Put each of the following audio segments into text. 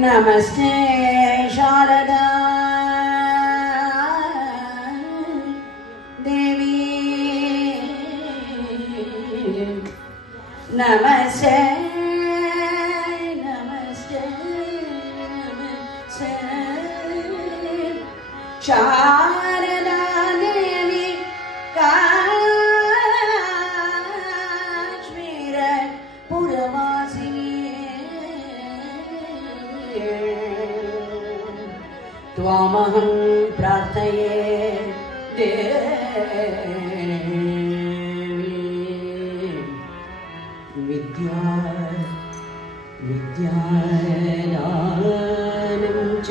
नमस्ते शारदा देवी नमस्ते नमस्ते नमस्ते शारदा त्वामहं प्रार्थये विद्या विद्यादानं च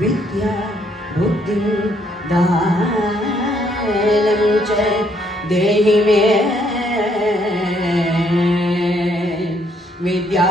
विद्या बुद्धिं दानं च देहि मे। विद्या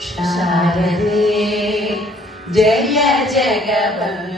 शारदे। जय जगवन्दिते